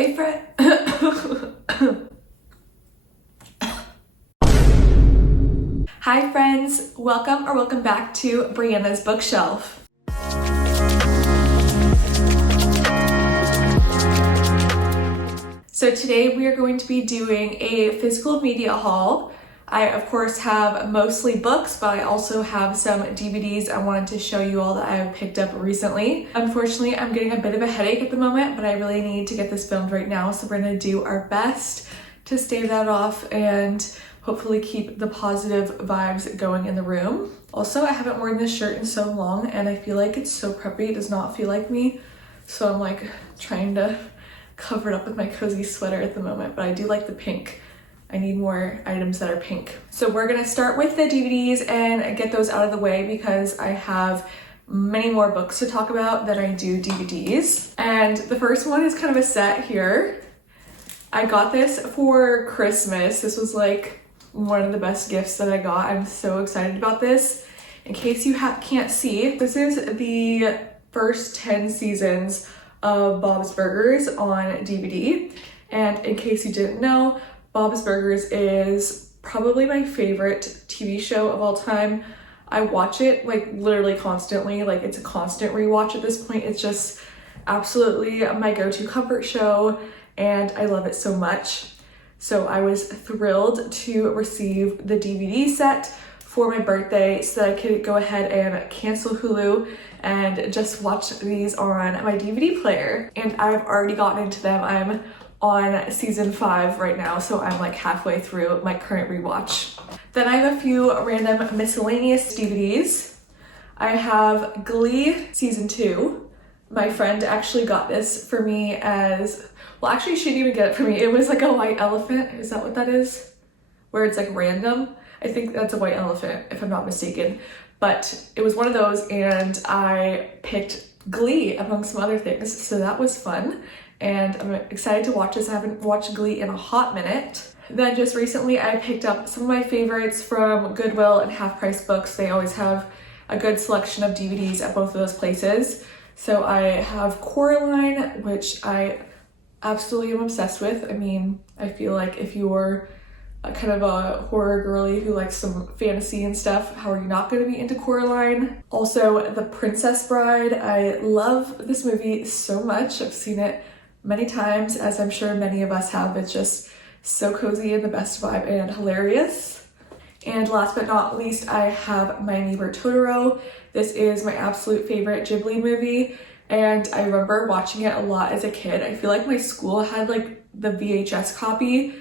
Hey friend. Hi friends, welcome back to Brianna's Bookshelf. So today we are going to be doing a physical media haul. I of course have mostly books, but I also have some DVDs I wanted to show you all that I have picked up recently. Unfortunately, I'm getting a bit of a headache at the moment, but I really need to get this filmed right now, so we're gonna do our best to stave that off and hopefully keep the positive vibes going in the room. Also, I haven't worn this shirt in so long and I feel like it's so preppy, it does not feel like me. So I'm like trying to cover it up with my cozy sweater at the moment, but I do like the pink. I need more items that are pink. So we're gonna start with the DVDs and get those out of the way because I have many more books to talk about than I do DVDs. And the first one is kind of a set here. I got this for Christmas. This was like one of the best gifts that I got. I'm so excited about this. In case you can't see, this is the first 10 seasons of Bob's Burgers on DVD. And in case you didn't know, Bob's Burgers is probably my favorite TV show of all time. I watch it like literally constantly, like it's a constant rewatch at this point. It's just absolutely my go-to comfort show and I love it so much. So I was thrilled to receive the DVD set for my birthday so that I could go ahead and cancel Hulu and just watch these on my DVD player. And I've already gotten into them. I'm on season 5 right now, so I'm like halfway through my current rewatch. Then I have a few random miscellaneous DVDs. I have Glee season 2. My friend actually got this for me as, well actually she didn't even get it for me. It was like a white elephant, is that what that is? Where it's like random. I think that's a white elephant if I'm not mistaken. But it was one of those and I picked Glee among some other things, so that was fun. And I'm excited to watch this. I haven't watched Glee in a hot minute. Then just recently I picked up some of my favorites from Goodwill and Half Price Books. They always have a good selection of DVDs at both of those places. So I have Coraline, which I absolutely am obsessed with. I mean, I feel like if you're kind of a horror girly who likes some fantasy and stuff, how are you not going to be into Coraline? Also, The Princess Bride. I love this movie so much. I've seen it many times, as I'm sure many of us have. It's just so cozy and the best vibe and hilarious. And last but not least, I have my Neighbor Totoro. This is my absolute favorite Ghibli movie, and I remember watching it a lot as a kid. I feel like my school had like the VHS copy.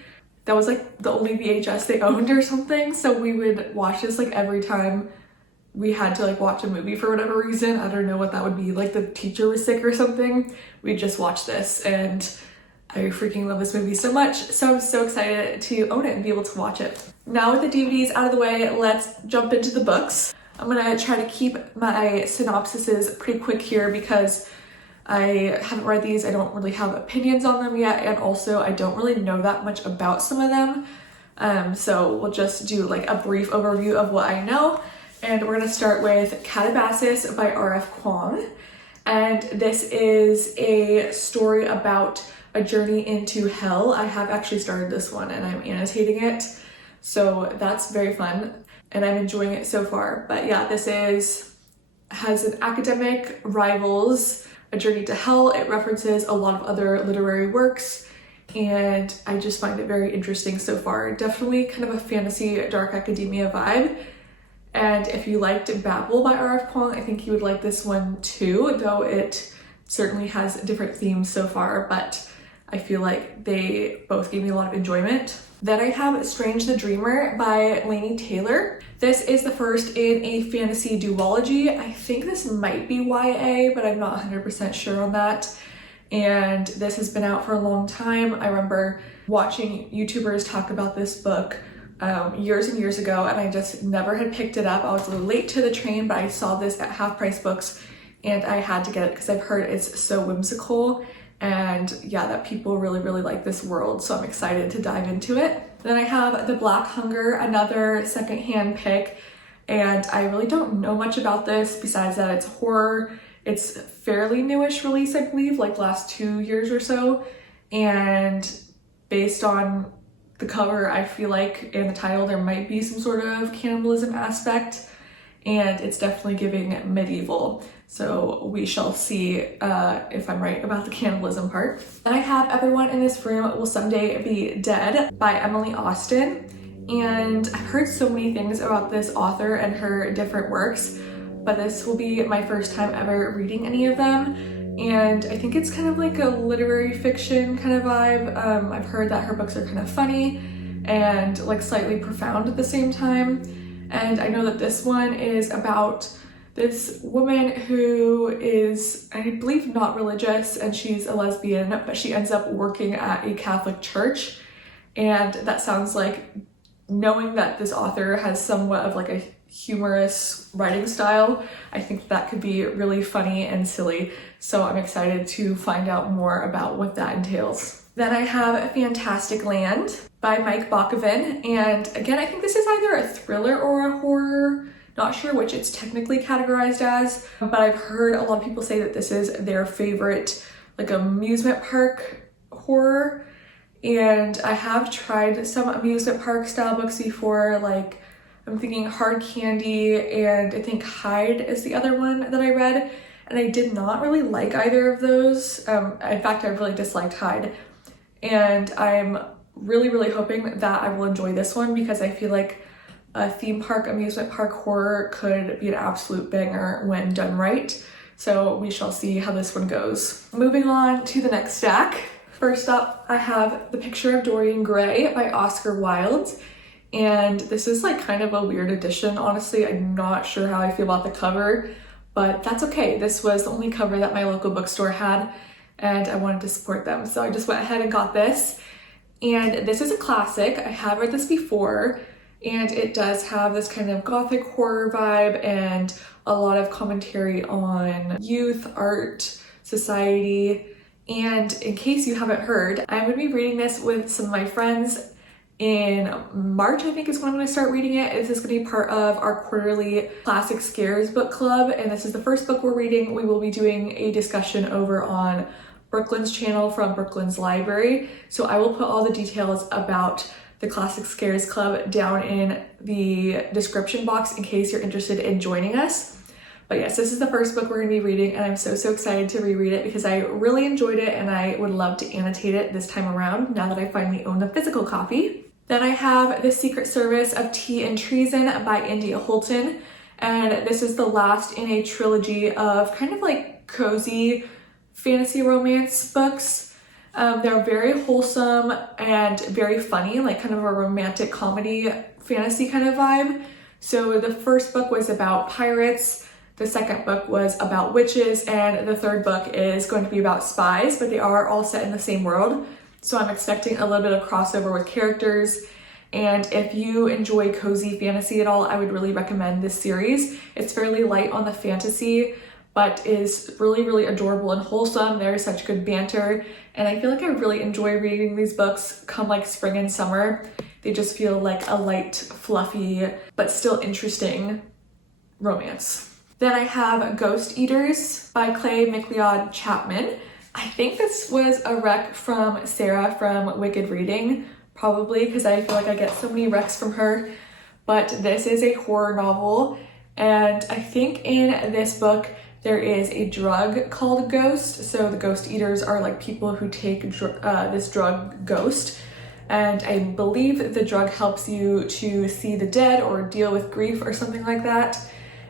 That was like the only VHS they owned or something, so we would watch this like every time we had to like watch a movie for whatever reason. I don't know what that would be, like the teacher was sick or something. We'd just watch this and I freaking love this movie so much. So I'm so excited to own it and be able to watch it. Now with the DVDs out of the way, let's jump into the books. I'm gonna try to keep my synopsises pretty quick here because I haven't read these. I don't really have opinions on them yet. And also I don't really know that much about some of them. So we'll just do like a brief overview of what I know. And we're gonna start with Katabasis by R.F. Kuang. And this is a story about a journey into hell. I have actually started this one and I'm annotating it. So that's very fun and I'm enjoying it so far. But yeah, this has an academic rivals, a journey to hell. It references a lot of other literary works and I just find it very interesting so far. Definitely kind of a fantasy dark academia vibe. And if you liked Babel by R.F. Kuang, I think you would like this one too, though it certainly has different themes so far, but I feel like they both gave me a lot of enjoyment. Then I have Strange the Dreamer by Laini Taylor. This is the first in a fantasy duology. I think this might be YA, but I'm not 100% sure on that. And this has been out for a long time. I remember watching YouTubers talk about this book years and years ago, and I just never had picked it up. I was a little late to the train, but I saw this at Half Price Books and I had to get it because I've heard it's so whimsical and yeah, that people really like this world, so I'm excited to dive into it. Then I have The Black Hunger, another secondhand pick, and I really don't know much about this besides that it's horror. It's fairly newish release, I believe, like last 2 years or so, and based on the cover, I feel like, and the title, there might be some sort of cannibalism aspect, and it's definitely giving medieval. So we shall see if I'm right about the cannibalism part. Then I have Everyone in This Room Will Someday Be Dead by Emily Austen. And I've heard so many things about this author and her different works, but this will be my first time ever reading any of them. And I think it's kind of like a literary fiction kind of vibe. I've heard that her books are kind of funny and like slightly profound at the same time. And I know that this one is about this woman who is, I believe, not religious, and she's a lesbian, but she ends up working at a Catholic church. And that sounds like, knowing that this author has somewhat of like a humorous writing style, I think that could be really funny and silly. So I'm excited to find out more about what that entails. Then I have Fantastic Land by Mike Bockoven. And again, I think this is either a thriller or a horror. Not sure which it's technically categorized as, but I've heard a lot of people say that this is their favorite like amusement park horror. And I have tried some amusement park style books before, like I'm thinking Hard Candy, and I think Hyde is the other one that I read, and I did not really like either of those. In fact, I really disliked Hyde, and I'm really hoping that I will enjoy this one, because I feel like a theme park, amusement park horror could be an absolute banger when done right. So we shall see how this one goes. Moving on to the next stack. First up, I have The Picture of Dorian Gray by Oscar Wilde. And this is like kind of a weird edition, honestly. I'm not sure how I feel about the cover, but that's okay. This was the only cover that my local bookstore had, and I wanted to support them. So I just went ahead and got this. And this is a classic. I have read this before, and it does have this kind of gothic horror vibe and a lot of commentary on youth, art, society. And in case you haven't heard, I'm going to be reading this with some of my friends in March, I think is when I'm going to start reading it. This is going to be part of our quarterly Classic Scares book club, and this is the first book we're reading. We will be doing a discussion over on Brooklyn's channel from Brooklyn's library. So I will put all the details about the Classic Scares Club down in the description box in case you're interested in joining us. But yes, this is the first book we're going to be reading, and I'm so excited to reread it because I really enjoyed it, and I would love to annotate it this time around now that I finally own the physical copy. Then I have The Secret Service of Tea and Treason by India Holton, and this is the last in a trilogy of kind of like cozy fantasy romance books. They're very wholesome and very funny, like kind of a romantic comedy fantasy kind of vibe. So the first book was about pirates, the second book was about witches, and the third book is going to be about spies, but they are all set in the same world. So I'm expecting a little bit of crossover with characters. And if you enjoy cozy fantasy at all, I would really recommend this series. It's fairly light on the fantasy, but is really adorable and wholesome. There's such good banter, and I feel like I really enjoy reading these books come like spring and summer. They just feel like a light, fluffy, but still interesting romance. Then I have Ghost Eaters by McLeod Chapman. I think this was a rec from Sarah from Wicked Reading, probably, because I feel like I get so many recs from her. But this is a horror novel, and I think in this book there is a drug called Ghost. So the Ghost Eaters are like people who take this drug Ghost, and I believe the drug helps you to see the dead or deal with grief or something like that.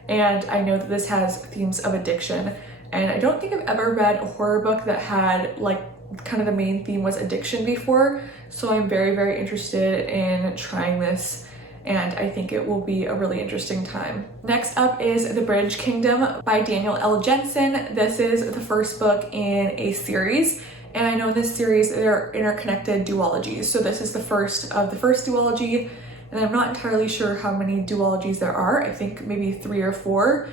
And I know that this has themes of addiction, and I don't think I've ever read a horror book that had like kind of the main theme was addiction before. So I'm very interested in trying this, and I think it will be a really interesting time. Next up is The Bridge Kingdom by Danielle L. Jensen. This is the first book in a series, and I know in this series they're interconnected duologies. So this is the first of the first duology, and I'm not entirely sure how many duologies there are. I think maybe 3 or 4.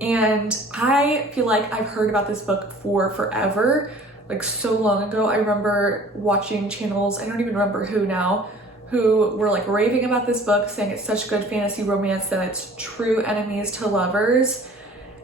And I feel like I've heard about this book for forever, like so long ago. I remember watching channels, I don't even remember who now, who were like raving about this book, saying it's such good fantasy romance that it's true enemies to lovers.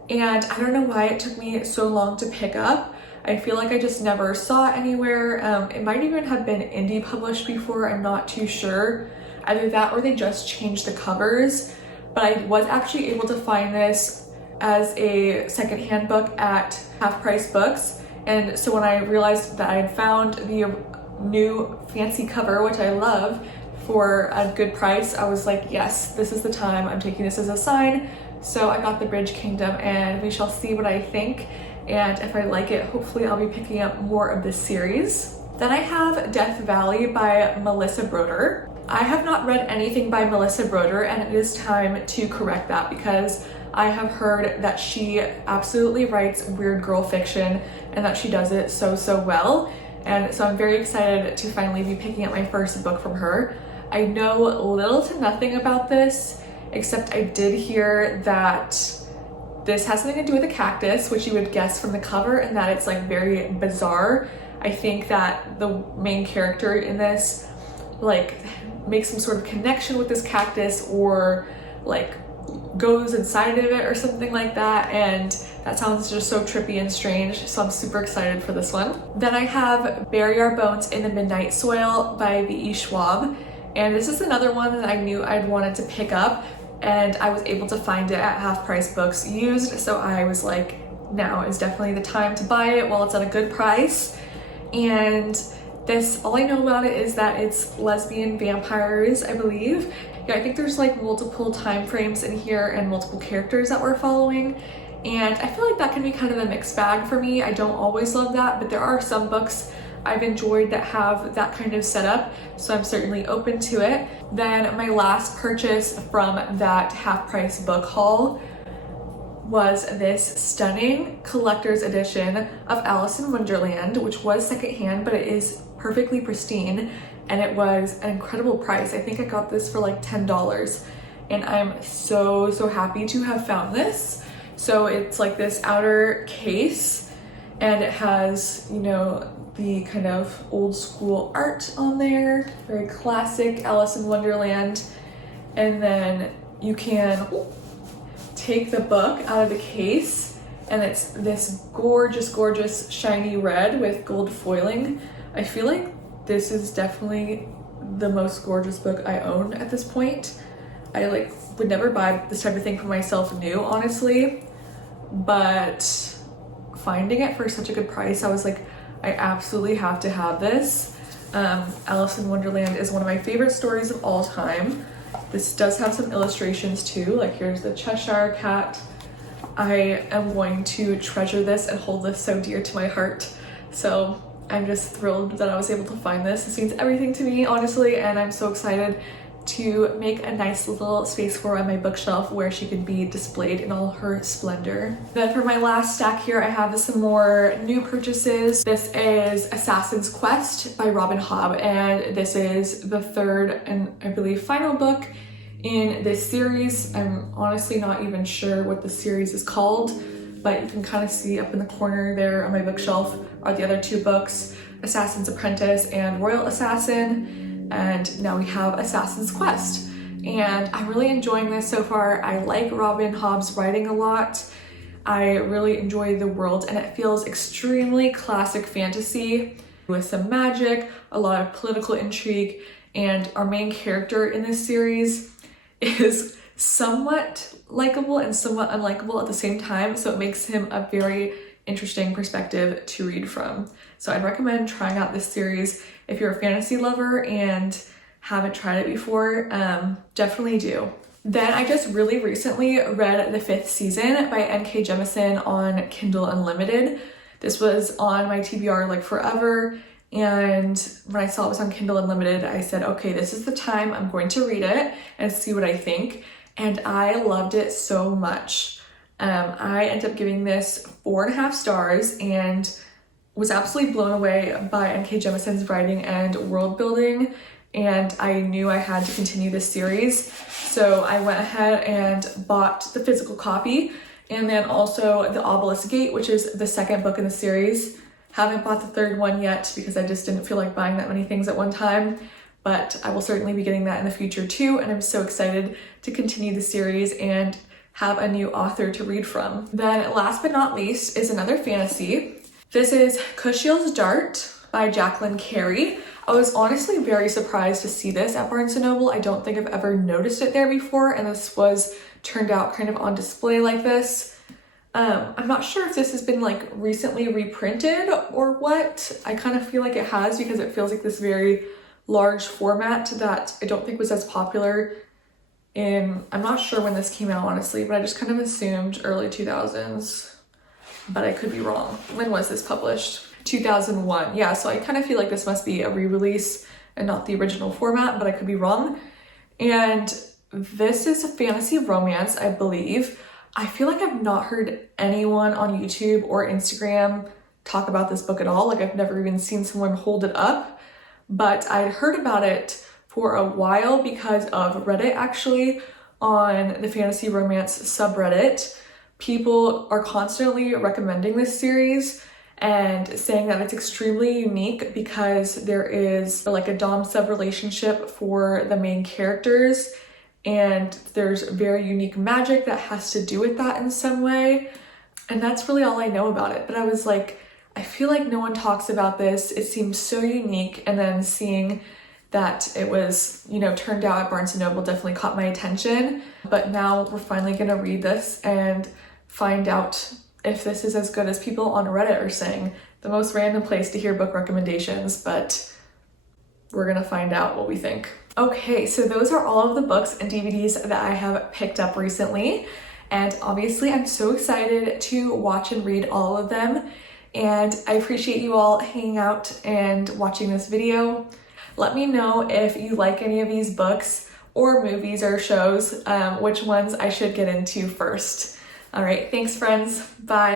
And I don't know why it took me so long to pick up. I feel like I just never saw it anywhere. It might even have been indie published before, I'm not too sure. Either that or they just changed the covers. But I was actually able to find this as a secondhand book at Half Price Books. And so when I realized that I had found the new fancy cover, which I love, for a good price, I was like, yes, this is the time. I'm taking this as a sign. So I got The Bridge Kingdom, and we shall see what I think. And if I like it, hopefully I'll be picking up more of this series. Then I have Death Valley by Melissa Broder. I have not read anything by Melissa Broder, and it is time to correct that because I have heard that she absolutely writes weird girl fiction and that she does it so well. And so I'm very excited to finally be picking up my first book from her. I know little to nothing about this, except I did hear that this has something to do with a cactus, which you would guess from the cover, and that it's like very bizarre. I think that the main character in this like makes some sort of connection with this cactus, or like goes inside of it or something like that, and that sounds just so trippy and strange, so I'm super excited for this one. Then I have Bury Our Bones in the Midnight Soil by V.E. Schwab, and this is another one that I knew I'd wanted to pick up, and I was able to find it at Half Price Books used, so I was like, now is definitely the time to buy it while it's at a good price. And this, all I know about it is that it's lesbian vampires, I believe. Yeah, I think there's like multiple time frames in here and multiple characters that we're following, and I feel like that can be kind of a mixed bag for me. I don't always love that, but there are some books I've enjoyed that have that kind of setup, so I'm certainly open to it. Then my last purchase from that Half Price book haul was this stunning collector's edition of Alice in Wonderland, which was secondhand, but it is perfectly pristine, and it was an incredible price. I think I got this for like $10, and I'm so happy to have found this. So it's like this outer case, and it has, you know, the kind of old school art on there, very classic Alice in Wonderland. And then you can take the book out of the case, and it's this gorgeous shiny red with gold foiling. I feel like this is definitely the most gorgeous book I own at this point. I like would never buy this type of thing for myself new, honestly, but finding it for such a good price, I was like, I absolutely have to have this. Alice in Wonderland is one of my favorite stories of all time. This does have some illustrations too, like here's the Cheshire Cat. I am going to treasure this and hold this so dear to my heart. So I'm just thrilled that I was able to find this. This means everything to me, honestly, and I'm so excited to make a nice little space for her on my bookshelf where she could be displayed in all her splendor. Then for my last stack here, I have some more new purchases. This is Assassin's Quest by Robin Hobb, and this is the third and I believe final book in this series. I'm honestly not even sure what the series is called, but you can kind of see up in the corner there on my bookshelf are the other two books, Assassin's Apprentice and Royal Assassin. And now we have Assassin's Quest, and I'm really enjoying this so far. I like Robin Hobb's writing a lot. I really enjoy the world, and it feels extremely classic fantasy with some magic, a lot of political intrigue, and our main character in this series is somewhat likable and somewhat unlikable at the same time, so it makes him a very interesting perspective to read from. So I'd recommend trying out this series if you're a fantasy lover and haven't tried it before. Definitely do. Then I just really recently read the 5th season by N.K. Jemisin on Kindle Unlimited. This was on my TBR like forever, and when I saw it was on Kindle Unlimited, I said, okay, this is the time. I'm going to read it and see what I think. And I loved it so much. I ended up giving this 4.5 stars and was absolutely blown away by N.K. Jemisin's writing and world building, and I knew I had to continue this series. So I went ahead and bought the physical copy, and then also the Obelisk Gate, which is the second book in the series. Haven't bought the third one yet because I just didn't feel like buying that many things at one time, but I will certainly be getting that in the future too, and I'm so excited to continue the series and have a new author to read from. Then last but not least is another fantasy. This is Kushiel's Dart by Jaqueline Carey. I was honestly very surprised to see this at Barnes & Noble. I don't think I've ever noticed it there before, and this was turned out kind of on display like this. I'm not sure if this has been like recently reprinted or what. I kind of feel like it has because it feels like this very large format that I don't think was as popular in, I'm not sure when this came out honestly, but I just kind of assumed early 2000s, but I could be wrong. When was this published? 2001. Yeah, so I kind of feel like this must be a re-release and not the original format, but I could be wrong. And this is a fantasy romance, I believe. I feel like I've not heard anyone on YouTube or Instagram talk about this book at all. Like I've never even seen someone hold it up, but I'd heard about it for a while because of Reddit actually. On the fantasy romance subreddit, people are constantly recommending this series and saying that it's extremely unique because there is like a dom-sub relationship for the main characters, and there's very unique magic that has to do with that in some way. And that's really all I know about it. But I was like, I feel like no one talks about this. It seems so unique. And then seeing that it was, you know, turned out at Barnes & Noble definitely caught my attention. But now we're finally gonna read this and find out if this is as good as people on Reddit are saying. The most random place to hear book recommendations, but we're gonna find out what we think. Okay, so those are all of the books and DVDs that I have picked up recently. And obviously I'm so excited to watch and read all of them. And I appreciate you all hanging out and watching this video. Let me know if you like any of these books or movies or shows, which ones I should get into first. All right, thanks friends, bye.